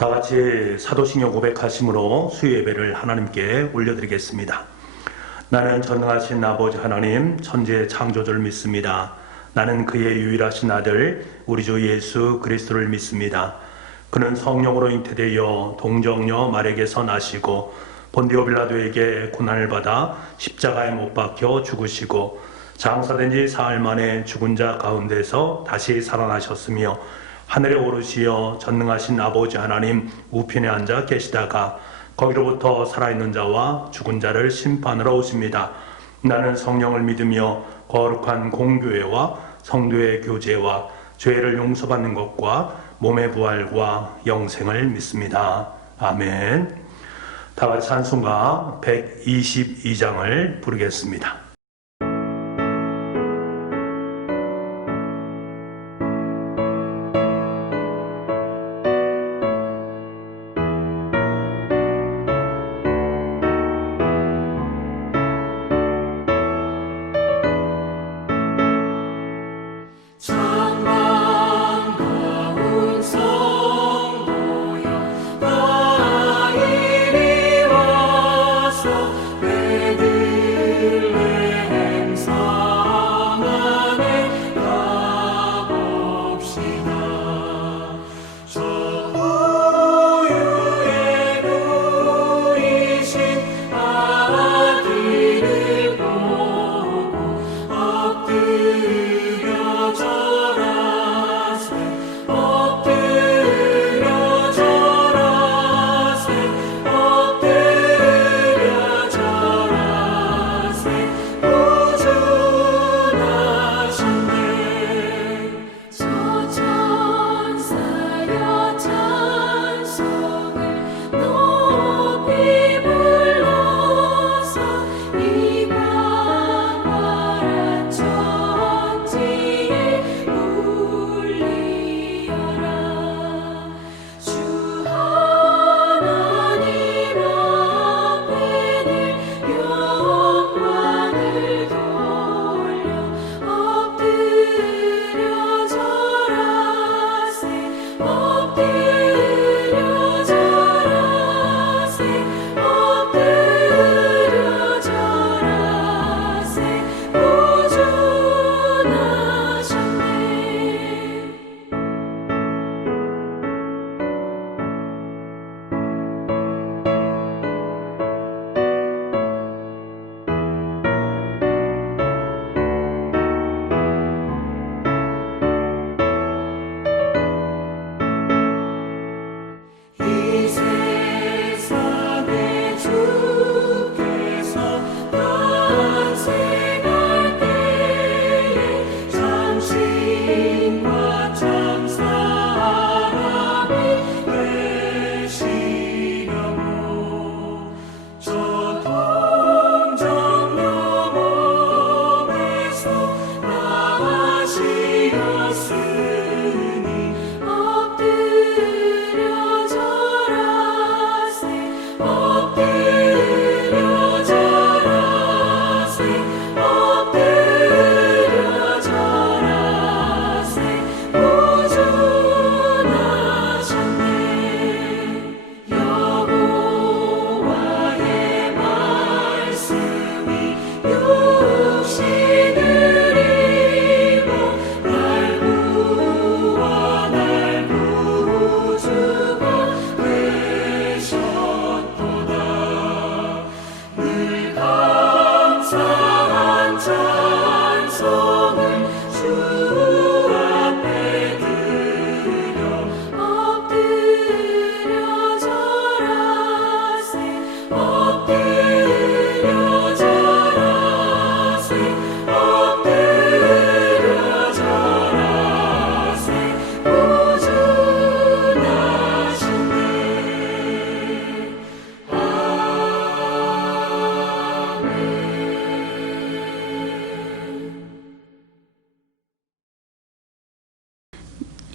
다 같이 사도신경 고백하심으로 수요예배를 하나님께 올려드리겠습니다. 나는 전능하신 아버지 하나님 천지의 창조주를 믿습니다. 나는 그의 유일하신 아들 우리 주 예수 그리스도를 믿습니다. 그는 성령으로 잉태되어 동정녀 마리아에게서 나시고 본디오 빌라도에게 고난을 받아 십자가에 못 박혀 죽으시고 장사된 지 사흘 만에 죽은 자 가운데서 다시 살아나셨으며 하늘에 오르시어 전능하신 아버지 하나님 우편에 앉아 계시다가 거기로부터 살아있는 자와 죽은 자를 심판하러 오십니다. 나는 성령을 믿으며 거룩한 공교회와 성도의 교제와 죄를 용서받는 것과 몸의 부활과 영생을 믿습니다. 아멘. 다 같이 찬송가 122장을 부르겠습니다.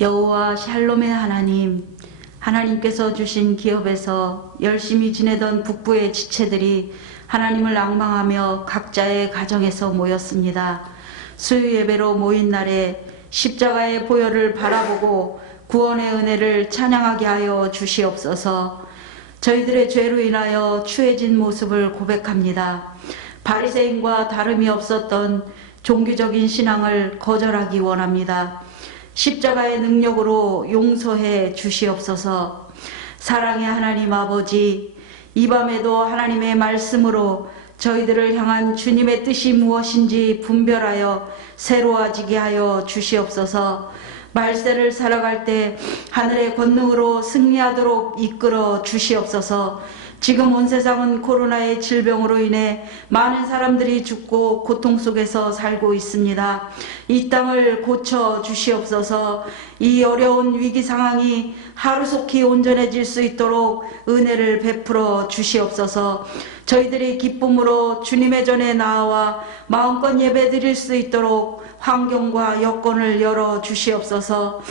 여호와 샬롬의 하나님, 하나님께서 주신 기업에서 열심히 지내던 북부의 지체들이 하나님을 앙망하며 각자의 가정에서 모였습니다. 수요 예배로 모인 날에 십자가의 보혈을 바라보고 구원의 은혜를 찬양하게 하여 주시옵소서. 저희들의 죄로 인하여 추해진 모습을 고백합니다. 바리새인과 다름이 없었던 종교적인 신앙을 거절하기 원합니다. 십자가의 능력으로 용서해 주시옵소서. 사랑의 하나님 아버지, 이 밤에도 하나님의 말씀으로 저희들을 향한 주님의 뜻이 무엇인지 분별하여 새로워지게 하여 주시옵소서. 말세를 살아갈 때 하늘의 권능으로 승리하도록 이끌어 주시옵소서. 지금 온 세상은 코로나의 질병으로 인해 많은 사람들이 죽고 고통 속에서 살고 있습니다. 이 땅을 고쳐 주시옵소서. 이 어려운 위기 상황이 하루속히 온전해질 수 있도록 은혜를 베풀어 주시옵소서. 저희들이 기쁨으로 주님의 전에 나아와 마음껏 예배 드릴 수 있도록 환경과 여건을 열어 주시옵소서.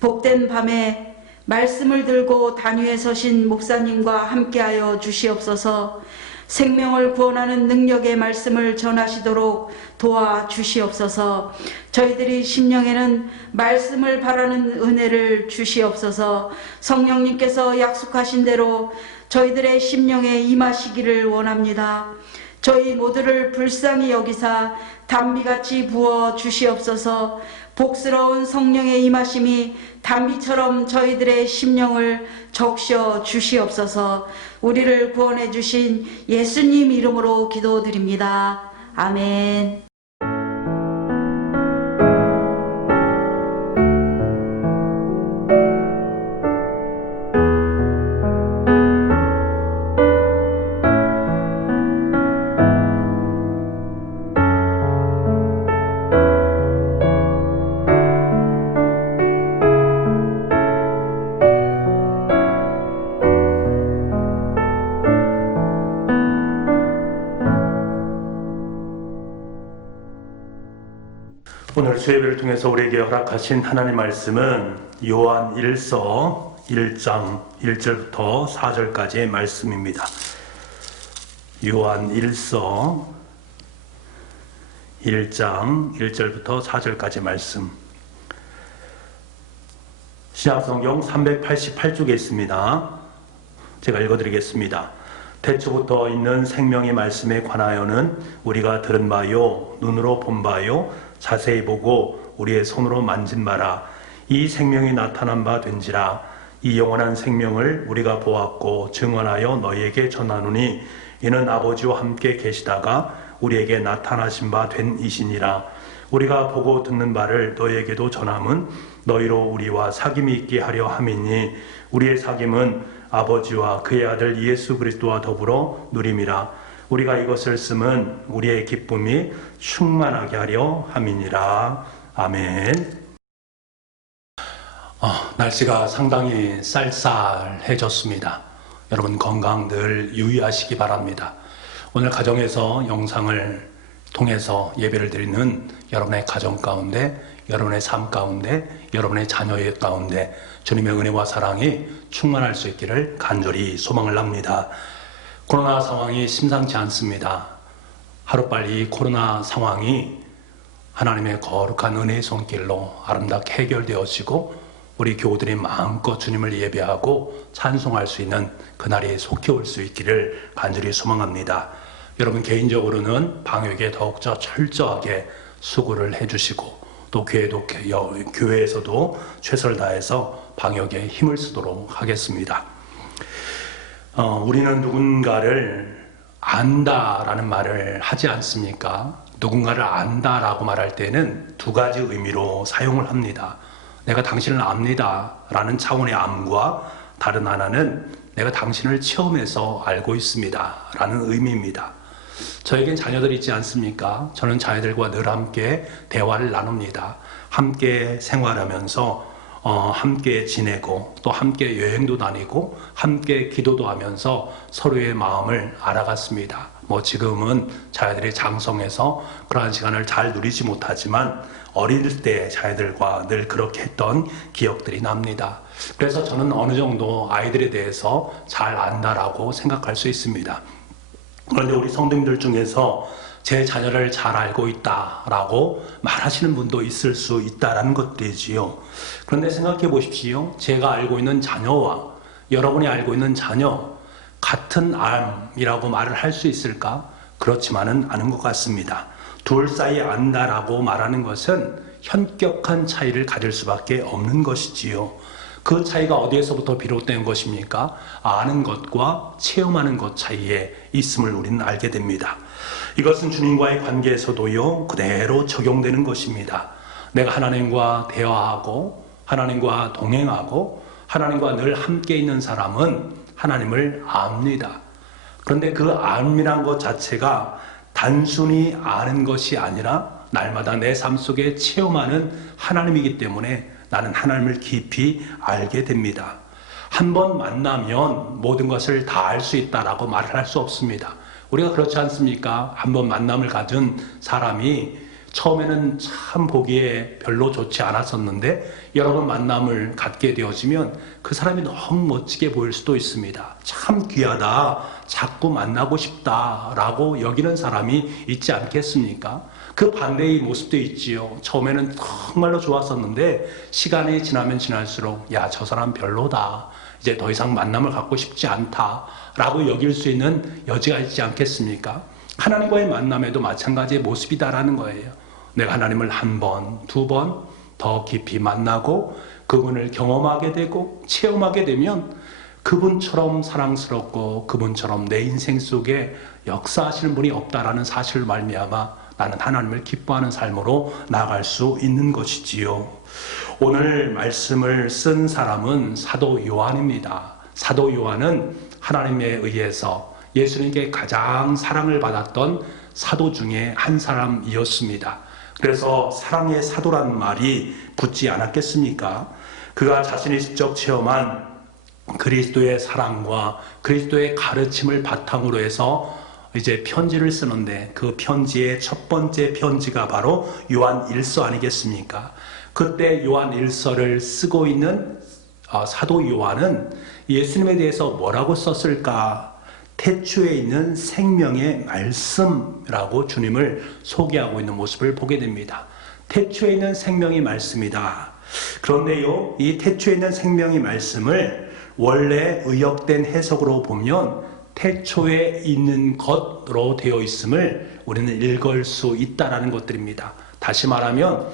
복된 밤에 말씀을 들고 단위에 서신 목사님과 함께하여 주시옵소서. 생명을 구원하는 능력의 말씀을 전하시도록 도와주시옵소서. 저희들이 심령에는 말씀을 바라는 은혜를 주시옵소서. 성령님께서 약속하신 대로 저희들의 심령에 임하시기를 원합니다. 저희 모두를 불쌍히 여기사 단비같이 부어 주시옵소서. 복스러운 성령의 임하심이 단비처럼 저희들의 심령을 적셔 주시옵소서. 우리를 구원해 주신 예수님 이름으로 기도드립니다. 아멘. 오늘 수예배를 통해서 우리에게 허락하신 하나님 말씀은 요한 1서 1장 1절부터 4절까지의 말씀입니다. 요한 1서 1장 1절부터 4절까지 말씀. 신약성경 388쪽에 있습니다. 제가 읽어드리겠습니다. 태초부터 있는 생명의 말씀에 관하여는 우리가 들은 바요 눈으로 본 바요 자세히 보고 우리의 손으로 만진 바라. 이 생명이 나타난 바 된지라. 이 영원한 생명을 우리가 보았고 증언하여 너희에게 전하노니 이는 아버지와 함께 계시다가 우리에게 나타나신 바 된 이시니라. 우리가 보고 듣는 바를 너희에게도 전함은 너희로 우리와 사귐이 있게 하려 함이니 우리의 사귐은 아버지와 그의 아들 예수 그리스도와 더불어 누림이라. 우리가 이것을 쓰면 우리의 기쁨이 충만하게 하려 함이니라. 아멘. 날씨가 상당히 쌀쌀해졌습니다. 여러분 건강 늘 유의하시기 바랍니다. 오늘 가정에서 영상을 통해서 예배를 드리는 여러분의 가정 가운데, 여러분의 삶 가운데, 여러분의 자녀의 가운데 주님의 은혜와 사랑이 충만할 수 있기를 간절히 소망을 합니다. 코로나 상황이 심상치 않습니다. 하루빨리 코로나 상황이 하나님의 거룩한 은혜의 손길로 아름답게 해결되어지고 우리 교우들이 마음껏 주님을 예배하고 찬송할 수 있는 그날이 속히 올 수 있기를 간절히 소망합니다. 여러분 개인적으로는 방역에 더욱더 철저하게 수고를 해주시고 또 교회에서도 최선을 다해서 방역에 힘을 쓰도록 하겠습니다. 우리는 누군가를 안다라는 말을 하지 않습니까? 누군가를 안다라고 말할 때는 두 가지 의미로 사용을 합니다. 내가 당신을 압니다 라는 차원의 암과 다른 하나는 내가 당신을 체험해서 알고 있습니다 라는 의미입니다. 저에겐 자녀들이 있지 않습니까? 저는 자녀들과 늘 함께 대화를 나눕니다. 함께 생활하면서 함께 지내고 또 함께 여행도 다니고 함께 기도도 하면서 서로의 마음을 알아갔습니다. 지금은 자녀들이 장성해서 그러한 시간을 잘 누리지 못하지만 어릴 때 자녀들과 늘 그렇게 했던 기억들이 납니다. 그래서 저는 어느 정도 아이들에 대해서 잘 안다라고 생각할 수 있습니다. 그런데 우리 성도님들 중에서 제 자녀를 잘 알고 있다라고 말하시는 분도 있을 수 있다라는 것들이지요. 그런데 생각해 보십시오. 제가 알고 있는 자녀와 여러분이 알고 있는 자녀 같은 암이라고 말을 할 수 있을까? 그렇지만은 않은 것 같습니다. 둘 사이에 안다라고 말하는 것은 현격한 차이를 가질 수밖에 없는 것이지요. 그 차이가 어디에서부터 비롯된 것입니까? 아는 것과 체험하는 것 사이에 있음을 우리는 알게 됩니다. 이것은 주님과의 관계에서도요, 그대로 적용되는 것입니다. 내가 하나님과 대화하고 하나님과 동행하고 하나님과 늘 함께 있는 사람은 하나님을 압니다. 그런데 그 암이란 것 자체가 단순히 아는 것이 아니라 날마다 내 삶 속에 체험하는 하나님이기 때문에 나는 하나님을 깊이 알게 됩니다. 한 번 만나면 모든 것을 다 알 수 있다라고 말을 할 수 없습니다. 우리가 그렇지 않습니까? 한 번 만남을 가진 사람이 처음에는 참 보기에 별로 좋지 않았었는데 여러 번 만남을 갖게 되어지면 그 사람이 너무 멋지게 보일 수도 있습니다. 참 귀하다, 자꾸 만나고 싶다라고 여기는 사람이 있지 않겠습니까? 그 반대의 모습도 있지요. 처음에는 정말로 좋았었는데 시간이 지나면 지날수록 야, 저 사람 별로다, 이제 더 이상 만남을 갖고 싶지 않다라고 여길 수 있는 여지가 있지 않겠습니까? 하나님과의 만남에도 마찬가지의 모습이다라는 거예요. 내가 하나님을 한 번, 두 번 더 깊이 만나고 그분을 경험하게 되고 체험하게 되면 그분처럼 사랑스럽고 그분처럼 내 인생 속에 역사하시는 분이 없다라는 사실을 말미암아 나는 하나님을 기뻐하는 삶으로 나아갈 수 있는 것이지요. 오늘 말씀을 쓴 사람은 사도 요한입니다. 사도 요한은 하나님에 의해서 예수님께 가장 사랑을 받았던 사도 중에 한 사람이었습니다. 그래서 사랑의 사도라는 말이 붙지 않았겠습니까? 그가 자신이 직접 체험한 그리스도의 사랑과 그리스도의 가르침을 바탕으로 해서 이제 편지를 쓰는데 그 편지의 첫 번째 편지가 바로 요한 1서 아니겠습니까? 그때 요한 1서를 쓰고 있는 사도 요한은 예수님에 대해서 뭐라고 썼을까? 태초에 있는 생명의 말씀이라고 주님을 소개하고 있는 모습을 보게 됩니다. 태초에 있는 생명의 말씀이다. 그런데요, 이 태초에 있는 생명의 말씀을 원래 의역된 해석으로 보면 태초에 있는 것으로 되어 있음을 우리는 읽을 수 있다라는 것들입니다. 다시 말하면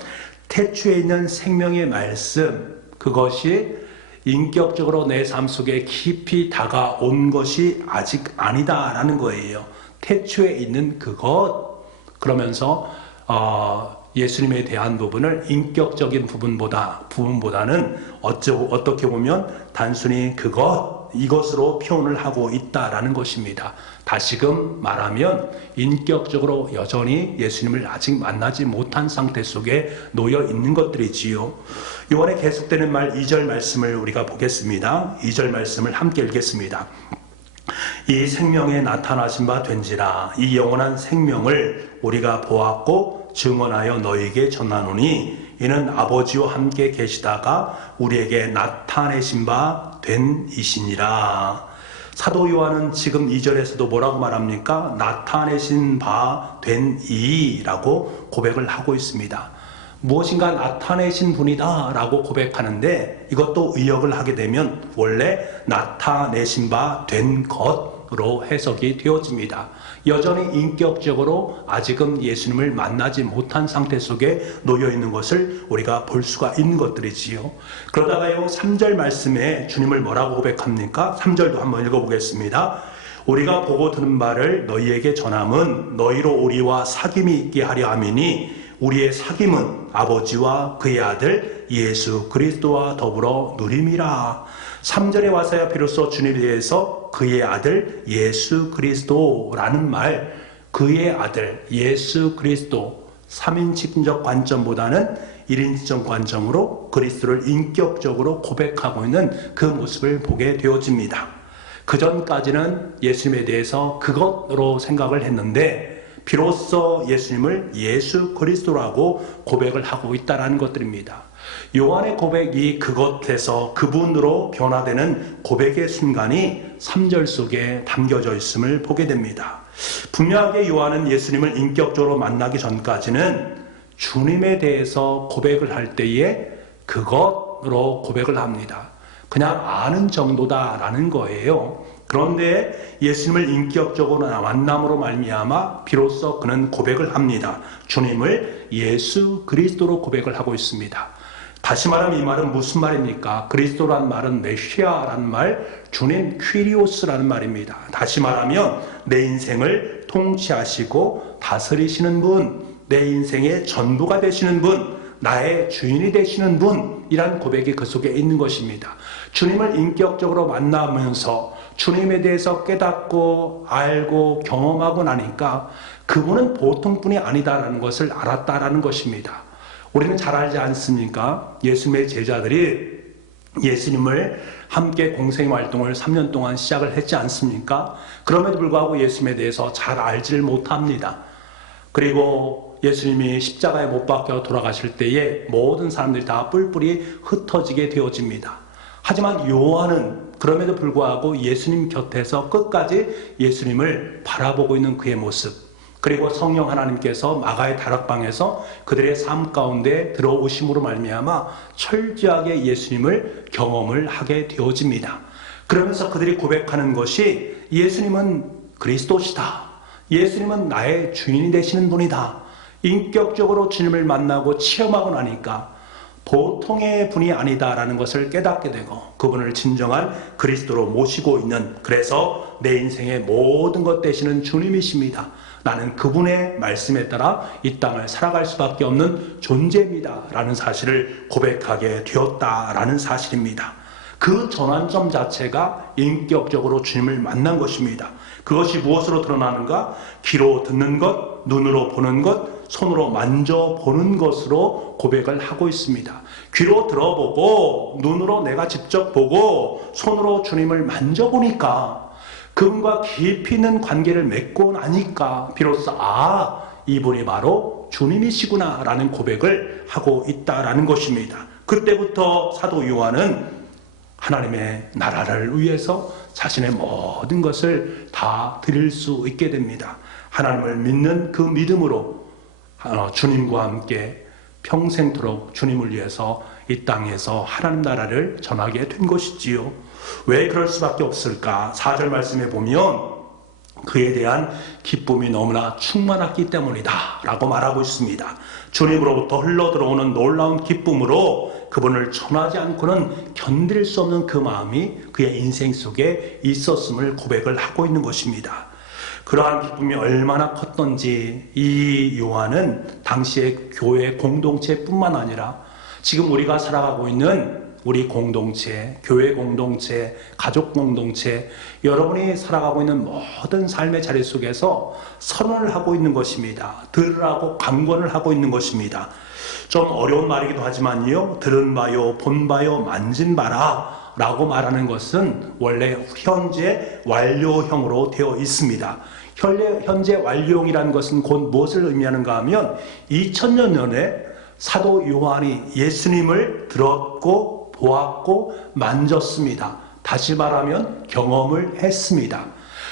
태초에 있는 생명의 말씀, 그것이 인격적으로 내 삶 속에 깊이 다가온 것이 아직 아니다라는 거예요. 태초에 있는 그것, 그러면서 예수님에 대한 부분을 인격적인 부분보다는 어떻게 보면 단순히 이것으로 표현을 하고 있다라는 것입니다. 다시금 말하면 인격적으로 여전히 예수님을 아직 만나지 못한 상태 속에 놓여 있는 것들이지요. 요한에 계속되는 2절 말씀을 우리가 보겠습니다. 2절 말씀을 함께 읽겠습니다. 이 생명에 나타나신 바 된지라 이 영원한 생명을 우리가 보았고 증언하여 너희에게 전하노니 이는 아버지와 함께 계시다가 우리에게 나타내신 바 된 이시니라. 사도 요한은 지금 2절에서도 뭐라고 말합니까? 나타내신 바 된 이라고 고백을 하고 있습니다. 무엇인가 나타내신 분이다 라고 고백하는데 이것도 의역을 하게 되면 원래 나타내신 바 된 것으로 해석이 되어집니다. 여전히 인격적으로 아직은 예수님을 만나지 못한 상태 속에 놓여 있는 것을 우리가 볼 수가 있는 것들이지요. 그러다가요 3절 말씀에 주님을 뭐라고 고백합니까? 3절도 한번 읽어보겠습니다. 우리가 보고 들은 바를 너희에게 전함은 너희로 우리와 사귐이 있게 하려 함이니 우리의 사귐은 아버지와 그의 아들 예수 그리스도와 더불어 누림이라. 3절에 와서야 비로소 주님에 대해서 그의 아들 예수 그리스도라는 말, 그의 아들 예수 그리스도 3인칭적 관점보다는 1인칭적 관점으로 그리스도를 인격적으로 고백하고 있는 그 모습을 보게 되어집니다. 그 전까지는 예수님에 대해서 그것으로 생각을 했는데 비로소 예수님을 예수 그리스도라고 고백을 하고 있다는 것들입니다. 요한의 고백이 그것에서 그분으로 변화되는 고백의 순간이 3절 속에 담겨져 있음을 보게 됩니다. 분명하게 요한은 예수님을 인격적으로 만나기 전까지는 주님에 대해서 고백을 할 때에 그것으로 고백을 합니다. 그냥 아는 정도다라는 거예요. 그런데 예수님을 인격적으로 만남으로 말미암아 비로소 그는 고백을 합니다. 주님을 예수 그리스도로 고백을 하고 있습니다. 다시 말하면 이 말은 무슨 말입니까? 그리스도란 말은 메시아라는 말, 주님 퀴리오스라는 말입니다. 다시 말하면 내 인생을 통치하시고 다스리시는 분, 내 인생의 전부가 되시는 분, 나의 주인이 되시는 분이란 고백이 그 속에 있는 것입니다. 주님을 인격적으로 만나면서 주님에 대해서 깨닫고 알고 경험하고 나니까 그분은 보통 분이 아니다라는 것을 알았다라는 것입니다. 우리는 잘 알지 않습니까? 예수님의 제자들이 예수님을 함께 공생 활동을 3년 동안 시작을 했지 않습니까? 그럼에도 불구하고 예수님에 대해서 잘 알지를 못합니다. 그리고 예수님이 십자가에 못 박혀 돌아가실 때에 모든 사람들이 다 뿔뿔이 흩어지게 되어집니다. 하지만 요한은 그럼에도 불구하고 예수님 곁에서 끝까지 예수님을 바라보고 있는 그의 모습, 그리고 성령 하나님께서 마가의 다락방에서 그들의 삶 가운데 들어오심으로 말미암아 철저하게 예수님을 경험을 하게 되어집니다. 그러면서 그들이 고백하는 것이 예수님은 그리스도시다. 예수님은 나의 주인이 되시는 분이다. 인격적으로 주님을 만나고 체험하고 나니까 보통의 분이 아니다라는 것을 깨닫게 되고 그분을 진정한 그리스도로 모시고 있는, 그래서 내 인생의 모든 것 되시는 주님이십니다. 나는 그분의 말씀에 따라 이 땅을 살아갈 수밖에 없는 존재입니다 라는 사실을 고백하게 되었다라는 사실입니다. 그 전환점 자체가 인격적으로 주님을 만난 것입니다. 그것이 무엇으로 드러나는가? 귀로 듣는 것, 눈으로 보는 것, 손으로 만져보는 것으로 고백을 하고 있습니다. 귀로 들어보고 눈으로 내가 직접 보고 손으로 주님을 만져보니까 그분과 깊이 있는 관계를 맺고 나니까 비로소 이분이 바로 주님이시구나 라는 고백을 하고 있다라는 것입니다. 그때부터 사도 요한은 하나님의 나라를 위해서 자신의 모든 것을 다 드릴 수 있게 됩니다. 하나님을 믿는 그 믿음으로 주님과 함께 평생토록 주님을 위해서 이 땅에서 하나님 나라를 전하게 된 것이지요. 왜 그럴 수밖에 없을까? 4절 말씀에 보면 그에 대한 기쁨이 너무나 충만했기 때문이다 라고 말하고 있습니다. 주님으로부터 흘러들어오는 놀라운 기쁨으로 그분을 전하지 않고는 견딜 수 없는 그 마음이 그의 인생 속에 있었음을 고백을 하고 있는 것입니다. 그러한 기쁨이 얼마나 컸던지 이 요한은 당시의 교회 공동체뿐만 아니라 지금 우리가 살아가고 있는 우리 공동체, 교회 공동체, 가족 공동체, 여러분이 살아가고 있는 모든 삶의 자리 속에서 선언을 하고 있는 것입니다. 들으라고 강권을 하고 있는 것입니다. 좀 어려운 말이기도 하지만요, 들은 바요, 본 바요, 만진 바라 라고 말하는 것은 원래 현재 완료형으로 되어 있습니다. 현재 완료형이라는 것은 곧 무엇을 의미하는가 하면 2000년 전에 사도 요한이 예수님을 들었고 보았고 만졌습니다. 다시 말하면 경험을 했습니다.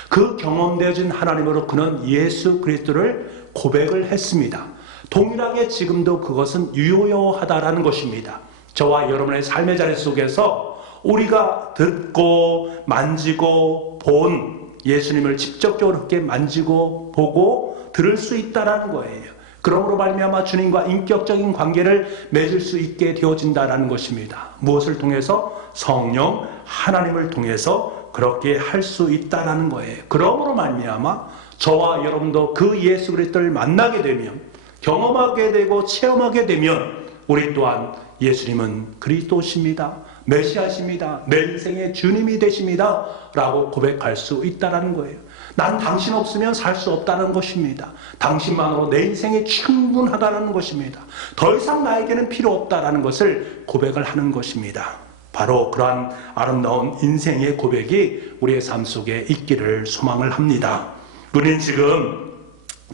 그 경험되어진 하나님으로 그는 예수 그리스도를 고백을 했습니다. 동일하게 지금도 그것은 유효하다라는 것입니다. 저와 여러분의 삶의 자리 속에서 우리가 듣고 만지고 본 예수님을 직접적으로 그렇게 만지고 보고 들을 수 있다라는 거예요. 그러므로 말미암아 주님과 인격적인 관계를 맺을 수 있게 되어진다라는 것입니다. 무엇을 통해서? 성령 하나님을 통해서 그렇게 할 수 있다라는 거예요. 그러므로 말미암아 저와 여러분도 그 예수 그리스도를 만나게 되면, 경험하게 되고 체험하게 되면 우리 또한 예수님은 그리스도십니다, 메시아십니다, 내 인생의 주님이 되십니다 라고 고백할 수 있다는 거예요. 난 당신 없으면 살 수 없다는 것입니다. 당신만으로 내 인생이 충분하다는 것입니다. 더 이상 나에게는 필요 없다는 것을 고백을 하는 것입니다. 바로 그러한 아름다운 인생의 고백이 우리의 삶 속에 있기를 소망을 합니다. 우리는 지금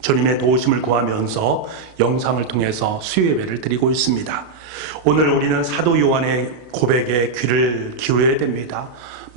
주님의 도우심을 구하면서 영상을 통해서 수요예배를 드리고 있습니다. 오늘 우리는 사도 요한의 고백에 귀를 기울여야 됩니다.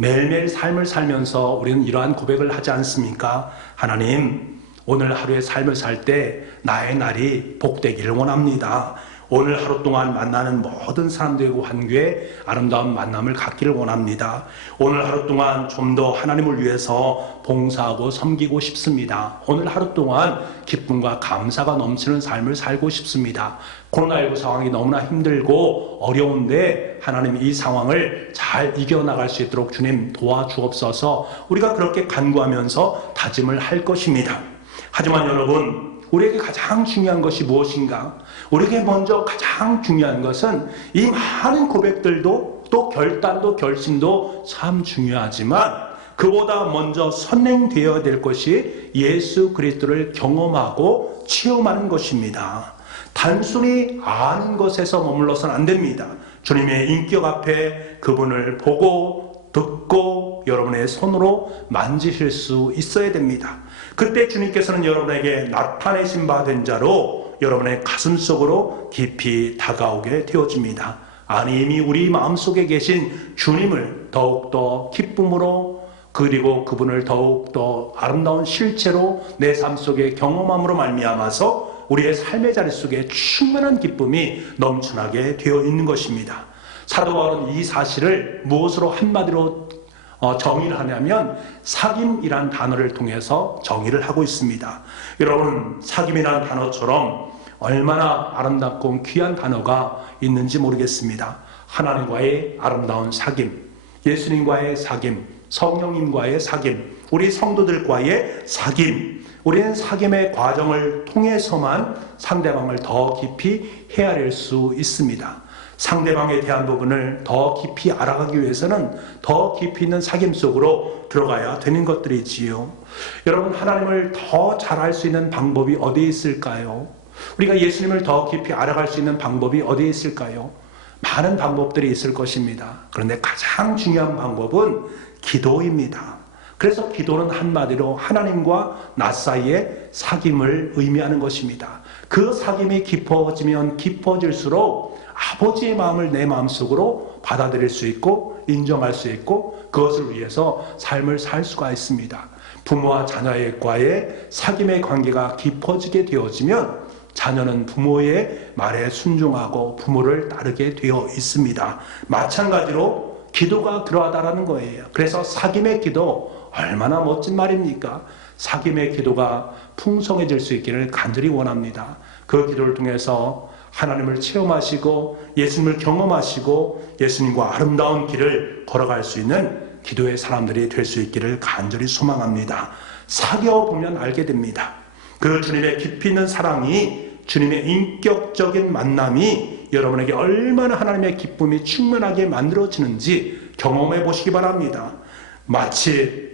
매일매일 삶을 살면서 우리는 이러한 고백을 하지 않습니까? 하나님, 오늘 하루의 삶을 살 때 나의 날이 복되기를 원합니다. 오늘 하루 동안 만나는 모든 사람들과 관계에 아름다운 만남을 갖기를 원합니다. 오늘 하루 동안 좀 더 하나님을 위해서 봉사하고 섬기고 싶습니다. 오늘 하루 동안 기쁨과 감사가 넘치는 삶을 살고 싶습니다. 코로나19 상황이 너무나 힘들고 어려운데 하나님 이 상황을 잘 이겨나갈 수 있도록 주님 도와주옵소서. 우리가 그렇게 간구하면서 다짐을 할 것입니다. 하지만 여러분, 우리에게 가장 중요한 것이 무엇인가? 우리에게 먼저 가장 중요한 것은 이 많은 고백들도 또 결단도 결심도 참 중요하지만 그보다 먼저 선행되어야 될 것이 예수 그리스도를 경험하고 체험하는 것입니다. 단순히 아는 것에서 머물러서는 안 됩니다. 주님의 인격 앞에 그분을 보고 듣고 여러분의 손으로 만지실 수 있어야 됩니다. 그때 주님께서는 여러분에게 나타내신 바 된 자로 여러분의 가슴 속으로 깊이 다가오게 되어집니다. 아니, 이미 우리 마음속에 계신 주님을 더욱더 기쁨으로 그리고 그분을 더욱더 아름다운 실체로 내 삶 속에 경험함으로 말미암아서 우리의 삶의 자리 속에 충만한 기쁨이 넘쳐나게 되어 있는 것입니다. 사도 바울은 이 사실을 무엇으로 한마디로 정의를 하냐면 사귐이란 단어를 통해서 정의를 하고 있습니다. 여러분, 사귐이란 단어처럼 얼마나 아름답고 귀한 단어가 있는지 모르겠습니다. 하나님과의 아름다운 사귐, 예수님과의 사귐, 성령님과의 사귐, 우리 성도들과의 사귐, 우리는 사귐의 과정을 통해서만 상대방을 더 깊이 헤아릴 수 있습니다. 상대방에 대한 부분을 더 깊이 알아가기 위해서는 더 깊이 있는 사귐 속으로 들어가야 되는 것들이지요. 여러분, 하나님을 더 잘 알 수 있는 방법이 어디에 있을까요? 우리가 예수님을 더 깊이 알아갈 수 있는 방법이 어디에 있을까요? 많은 방법들이 있을 것입니다. 그런데 가장 중요한 방법은 기도입니다. 그래서 기도는 한마디로 하나님과 나 사이의 사귐을 의미하는 것입니다. 그 사귐이 깊어지면 깊어질수록 아버지의 마음을 내 마음속으로 받아들일 수 있고 인정할 수 있고 그것을 위해서 삶을 살 수가 있습니다. 부모와 자녀과의 사귐의 관계가 깊어지게 되어지면 자녀는 부모의 말에 순종하고 부모를 따르게 되어 있습니다. 마찬가지로 기도가 그러하다라는 거예요. 그래서 사귐의 기도 얼마나 멋진 말입니까? 사귐의 기도가 풍성해질 수 있기를 간절히 원합니다. 그 기도를 통해서 하나님을 체험하시고 예수님을 경험하시고 예수님과 아름다운 길을 걸어갈 수 있는 기도의 사람들이 될 수 있기를 간절히 소망합니다. 사귀어 보면 알게 됩니다. 그 주님의 깊이 있는 사랑이, 주님의 인격적인 만남이 여러분에게 얼마나 하나님의 기쁨이 충만하게 만들어지는지 경험해 보시기 바랍니다. 마치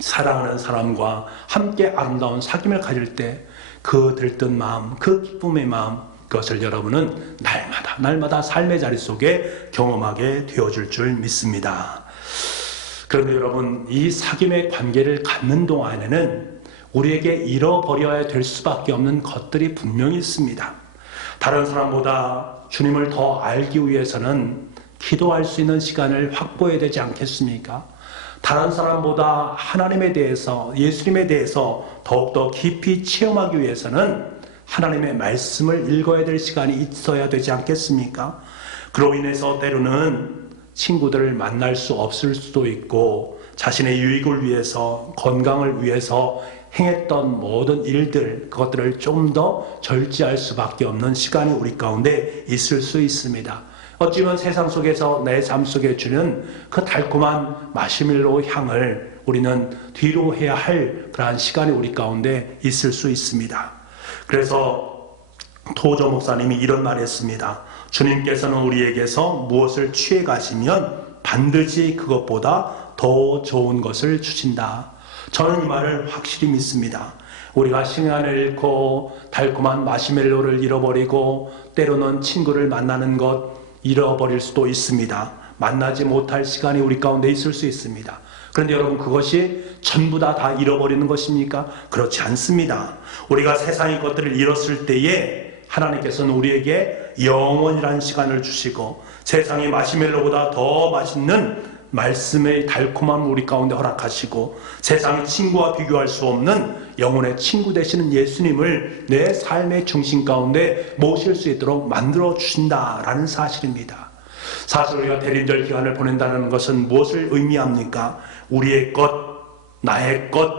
사랑하는 사람과 함께 아름다운 사귐을 가질 때 그 들뜬 마음, 그 기쁨의 마음, 그것을 여러분은 날마다 삶의 자리 속에 경험하게 되어줄 줄 믿습니다. 그런데 여러분, 이 사귐의 관계를 갖는 동안에는 우리에게 잃어버려야 될 수밖에 없는 것들이 분명히 있습니다. 다른 사람보다 주님을 더 알기 위해서는 기도할 수 있는 시간을 확보해야 되지 않겠습니까? 다른 사람보다 하나님에 대해서, 예수님에 대해서 더욱더 깊이 체험하기 위해서는 하나님의 말씀을 읽어야 될 시간이 있어야 되지 않겠습니까? 그로 인해서 때로는 친구들을 만날 수 없을 수도 있고 자신의 유익을 위해서, 건강을 위해서 행했던 모든 일들, 그것들을 좀 더 절제할 수밖에 없는 시간이 우리 가운데 있을 수 있습니다. 어찌보면 세상 속에서 내 삶 속에 주는 그 달콤한 마시멜로 향을 우리는 뒤로 해야 할 그러한 시간이 우리 가운데 있을 수 있습니다. 그래서 토저 목사님이 이런 말을 했습니다. 주님께서는 우리에게서 무엇을 취해 가시면 반드시 그것보다 더 좋은 것을 주신다. 저는 이 말을 확실히 믿습니다. 우리가 시간을 잃고 달콤한 마시멜로를 잃어버리고 때로는 친구를 만나는 것 잃어버릴 수도 있습니다. 만나지 못할 시간이 우리 가운데 있을 수 있습니다. 그런데 여러분, 그것이 전부 다 잃어버리는 것입니까? 그렇지 않습니다. 우리가 세상의 것들을 잃었을 때에 하나님께서는 우리에게 영원이라는 시간을 주시고 세상의 마시멜로보다 더 맛있는 말씀의 달콤함을 우리 가운데 허락하시고 세상의 친구와 비교할 수 없는 영혼의 친구 되시는 예수님을 내 삶의 중심 가운데 모실 수 있도록 만들어 주신다라는 사실입니다. 사실 우리가 대림절 기간을 보낸다는 것은 무엇을 의미합니까? 우리의 것, 나의 것,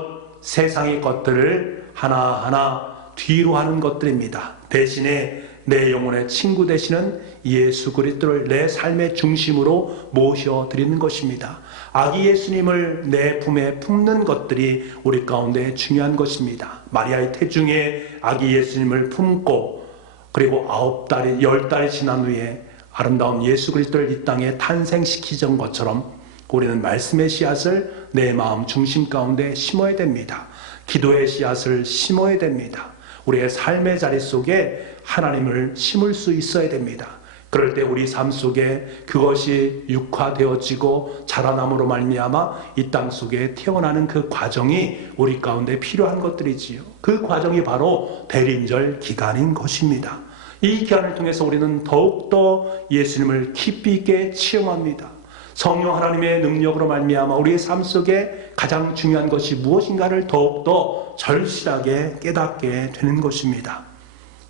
세상의 것들을 하나하나 뒤로 하는 것들입니다. 대신에 내 영혼의 친구 되시는 예수 그리스도를 내 삶의 중심으로 모셔드리는 것입니다. 아기 예수님을 내 품에 품는 것들이 우리 가운데 중요한 것입니다. 마리아의 태중에 아기 예수님을 품고 그리고 9달이 10달이 지난 후에 아름다운 예수 그리스도를 이 땅에 탄생시키던 것처럼 우리는 말씀의 씨앗을 내 마음 중심 가운데 심어야 됩니다. 기도의 씨앗을 심어야 됩니다. 우리의 삶의 자리 속에 하나님을 심을 수 있어야 됩니다. 그럴 때 우리 삶 속에 그것이 육화되어지고 자라남으로 말미암아 이 땅 속에 태어나는 그 과정이 우리 가운데 필요한 것들이지요. 그 과정이 바로 대림절 기간인 것입니다. 이 기간을 통해서 우리는 더욱더 예수님을 깊이 있게 체험합니다. 성령 하나님의 능력으로 말미암아 우리의 삶 속에 가장 중요한 것이 무엇인가를 더욱더 절실하게 깨닫게 되는 것입니다.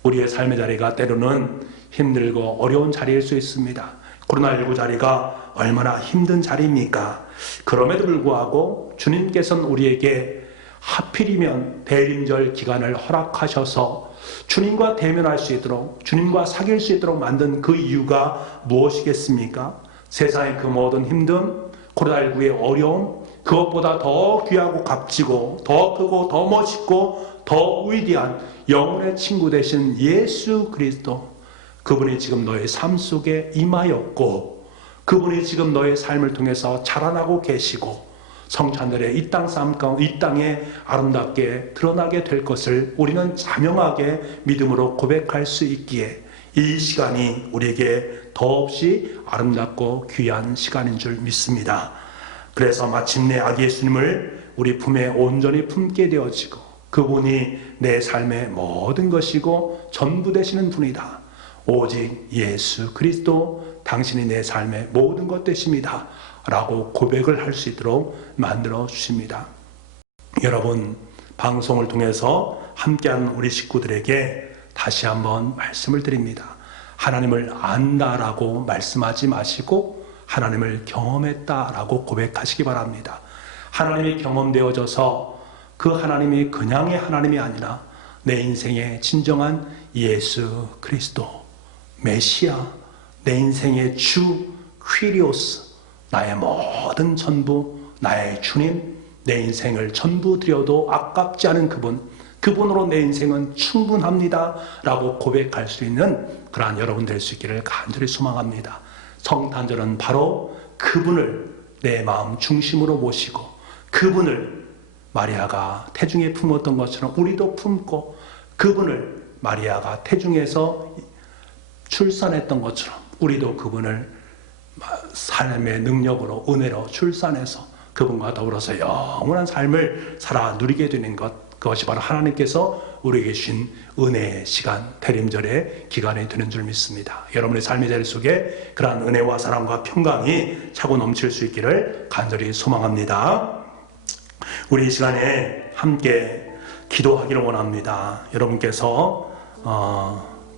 우리의 삶의 자리가 때로는 힘들고 어려운 자리일 수 있습니다. 코로나19 자리가 얼마나 힘든 자리입니까? 그럼에도 불구하고 주님께서는 우리에게 하필이면 대림절 기간을 허락하셔서 주님과 대면할 수 있도록, 주님과 사귈 수 있도록 만든 그 이유가 무엇이겠습니까? 세상의 그 모든 힘듦, 코로나19의 어려움, 그것보다 더 귀하고 값지고 더 크고 더 멋있고 더 위대한 영혼의 친구 되신 예수 그리스도, 그분이 지금 너의 삶 속에 임하였고 그분이 지금 너의 삶을 통해서 자라나고 계시고 성찬들의 이 땅에 아름답게 드러나게 될 것을 우리는 자명하게 믿음으로 고백할 수 있기에 이 시간이 우리에게 더없이 아름답고 귀한 시간인 줄 믿습니다. 그래서 마침내 아기 예수님을 우리 품에 온전히 품게 되어지고 그분이 내 삶의 모든 것이고 전부 되시는 분이다. 오직 예수 그리스도 당신이 내 삶의 모든 것 되십니다. 라고 고백을 할 수 있도록 만들어 주십니다. 여러분, 방송을 통해서 함께한 우리 식구들에게 다시 한번 말씀을 드립니다. 하나님을 안다라고 말씀하지 마시고 하나님을 경험했다라고 고백하시기 바랍니다. 하나님이 경험되어져서 그 하나님이 그냥의 하나님이 아니라 내 인생의 진정한 예수 그리스도, 메시아, 내 인생의 주, 퀴리오스, 나의 모든 전부, 나의 주님, 내 인생을 전부 드려도 아깝지 않은 그분으로 내 인생은 충분합니다 라고 고백할 수 있는 그러한 여러분 될 수 있기를 간절히 소망합니다. 성탄절은 바로 그분을 내 마음 중심으로 모시고 그분을 마리아가 태중에 품었던 것처럼 우리도 품고 그분을 마리아가 태중에서 출산했던 것처럼 우리도 그분을 삶의 능력으로 은혜로 출산해서 그분과 더불어서 영원한 삶을 살아 누리게 되는 것, 그것이 바로 하나님께서 우리에게 주신 은혜의 시간, 대림절의 기간이 되는 줄 믿습니다. 여러분의 삶의 자리 속에 그러한 은혜와 사랑과 평강이 차고 넘칠 수 있기를 간절히 소망합니다. 우리 이 시간에 함께 기도하기를 원합니다. 여러분께서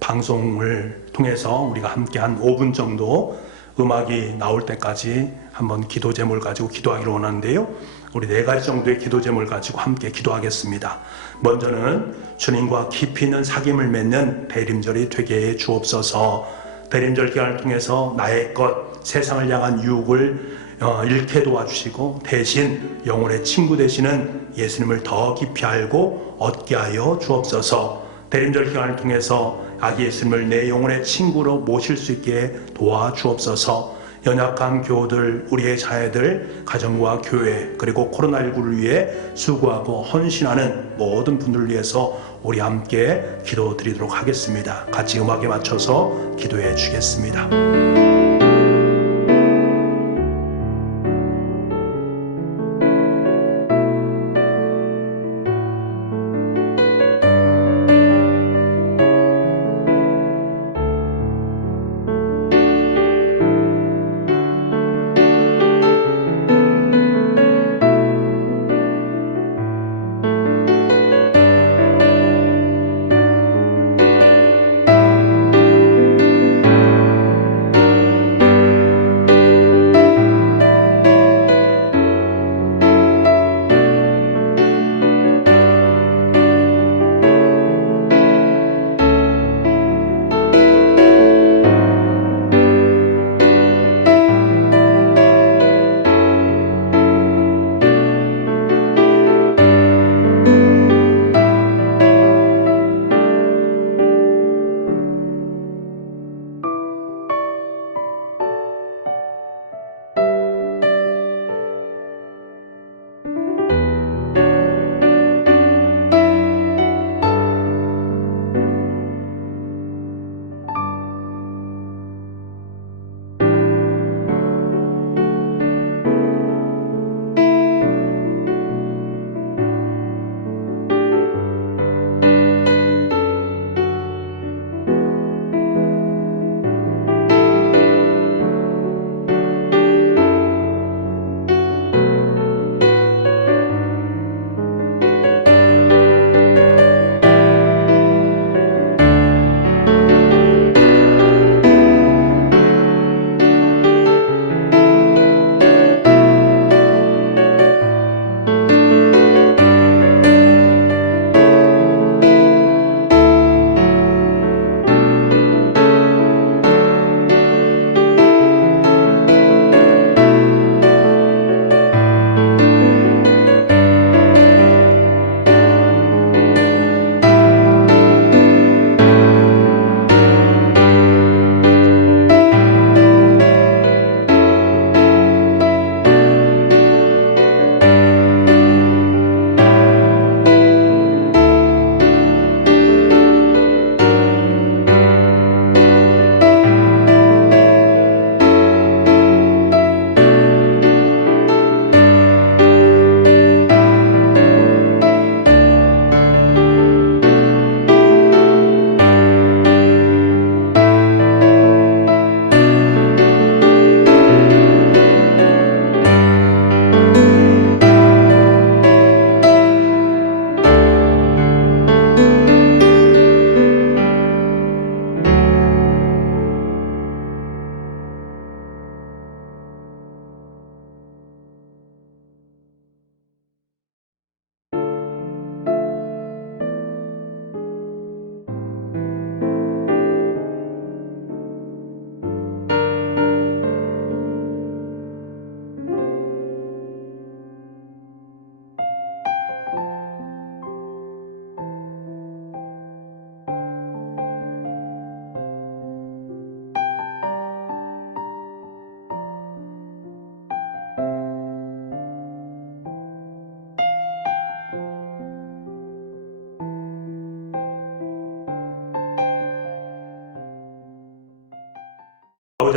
방송을 통해서 우리가 함께 한 5분 정도 음악이 나올 때까지 한번 기도 제목을 가지고 기도하기를 원하는데요. 우리 4가지 정도의 기도 제목을 가지고 함께 기도하겠습니다. 먼저는 주님과 깊이 있는 사귐을 맺는 대림절이 되게 해 주옵소서. 대림절 기간을 통해서 나의 것, 세상을 향한 유혹을 잃게 도와주시고 대신 영혼의 친구 되시는 예수님을 더 깊이 알고 얻게 하여 주옵소서. 대림절 기간을 통해서 아기 예수님을 내 영혼의 친구로 모실 수 있게 도와주옵소서. 연약한 교우들, 우리의 자녀들, 가정과 교회, 그리고 코로나19를 위해 수고하고 헌신하는 모든 분들을 위해서 우리 함께 기도드리도록 하겠습니다. 같이 음악에 맞춰서 기도해 주겠습니다.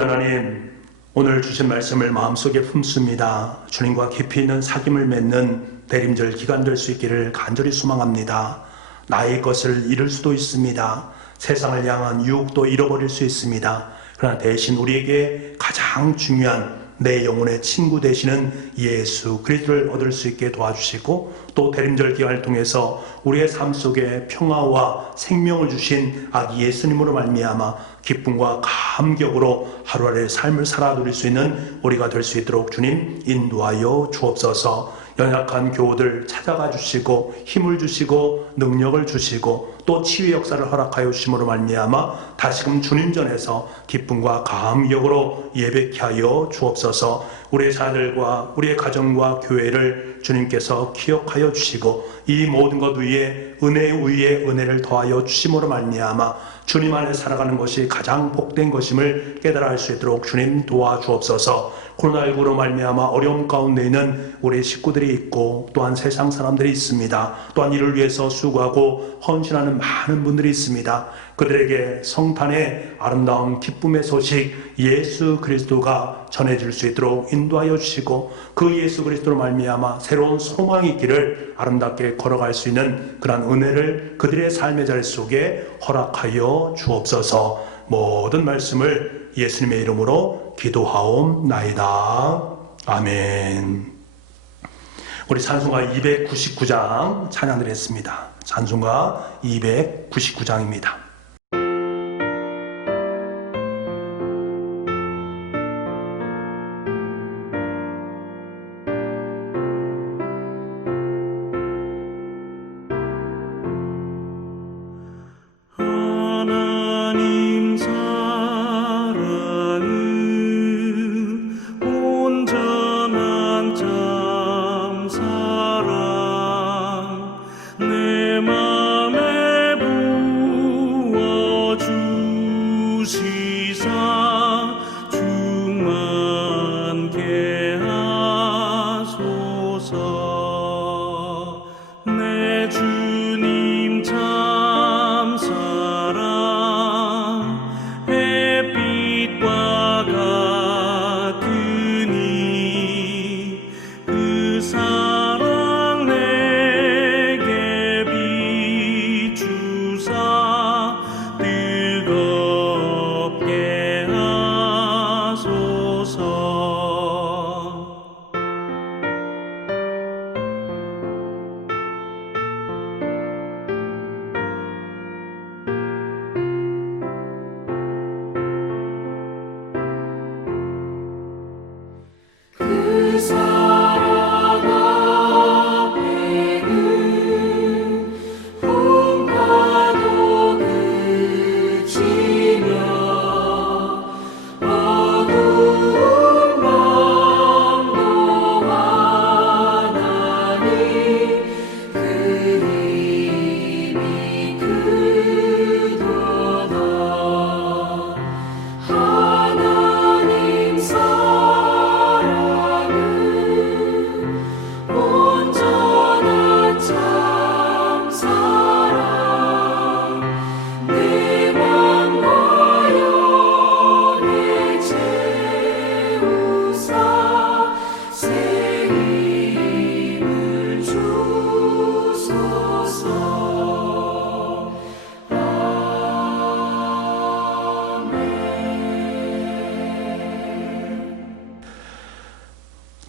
하나님, 오늘 주신 말씀을 마음속에 품습니다. 주님과 깊이 있는 사귐을 맺는 대림절 기간 될 수 있기를 간절히 소망합니다. 나의 것을 잃을 수도 있습니다. 세상을 향한 유혹도 잃어버릴 수 있습니다. 그러나 대신 우리에게 가장 중요한 내 영혼의 친구 되시는 예수 그리스도를 얻을 수 있게 도와주시고, 또 대림절 기간을 통해서 우리의 삶 속에 평화와 생명을 주신 아기 예수님으로 말미암아 기쁨과 감격으로 하루하루의 삶을 살아 누릴 수 있는 우리가 될 수 있도록 주님 인도하여 주옵소서. 연약한 교우들 찾아가 주시고 힘을 주시고 능력을 주시고 또 치유의 역사를 허락하여 주심으로 말미암아 다시금 주님 전에서 기쁨과 감격으로 예배케 하여 주옵소서. 우리의 자녀들과 우리의 가정과 교회를 주님께서 기억하여 주시고 이 모든 것 위에 은혜 위에 은혜를 더하여 주심으로 말미암아 주님 안에 살아가는 것이 가장 복된 것임을 깨달아 알 수 있도록 주님 도와주옵소서. 코로나19로 말미암아 어려움 가운데 있는 우리 식구들이 있고 또한 세상 사람들이 있습니다. 또한 이를 위해서 수고하고 헌신하는 많은 분들이 있습니다. 그들에게 성탄의 아름다운 기쁨의 소식 예수 그리스도가 전해질 수 있도록 인도하여 주시고, 그 예수 그리스도로 말미암아 새로운 소망의 길을 아름답게 걸어갈 수 있는 그러한 은혜를 그들의 삶의 자리 속에 허락하여 주옵소서. 모든 말씀을 예수님의 이름으로 기도하옵나이다. 아멘. 우리 찬송가 299장 찬양 드렸습니다. 찬송가 299장입니다. 하나님 사랑은 온전한 참 사랑 내 맘에 부어주시사 충만케 하소서. 내 주님 참 사랑 햇빛과 같으니 그 사랑 내게 비추사 뜨겁게 하소서. 그 사랑 앞에는 풍파도 그치며 어두운 밤도 환하니 그 힘이 크도다. 하나님 온전한 참 사랑 내 맘과 영에 채우사 새 힘을 주소서.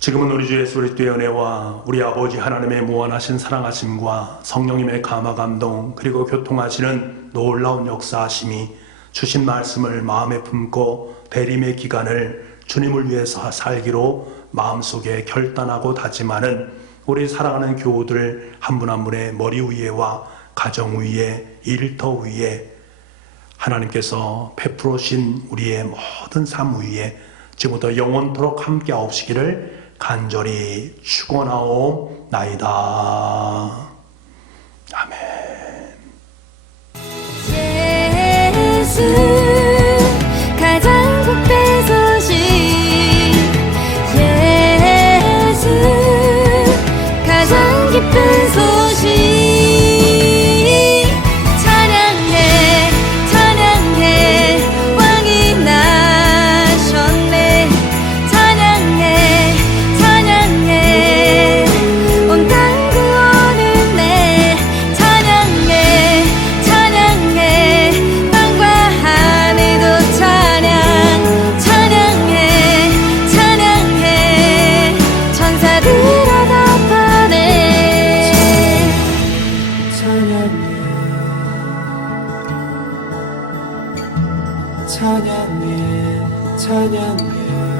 지금은 우리 주 예수 그리스도의 은혜와 우리 아버지 하나님의 무한하신 사랑하심과 성령님의 감화 감동 그리고 교통하시는 놀라운 역사하심이 주신 말씀을 마음에 품고 대림의 기간을 주님을 위해서 살기로 마음속에 결단하고 다짐하는 우리 사랑하는 교우들 한 분 한 분의 머리 위에와 가정 위에 일터 위에 하나님께서 베풀어신 우리의 모든 삶 위에 지금부터 영원토록 함께 하옵시기를 간절히 축원하옵나이다. 아멘. 예수 가장 복된 소식 예수 가장 기쁜 소식 찬양해 찬양해 왕이 나셔 찬양해 찬양해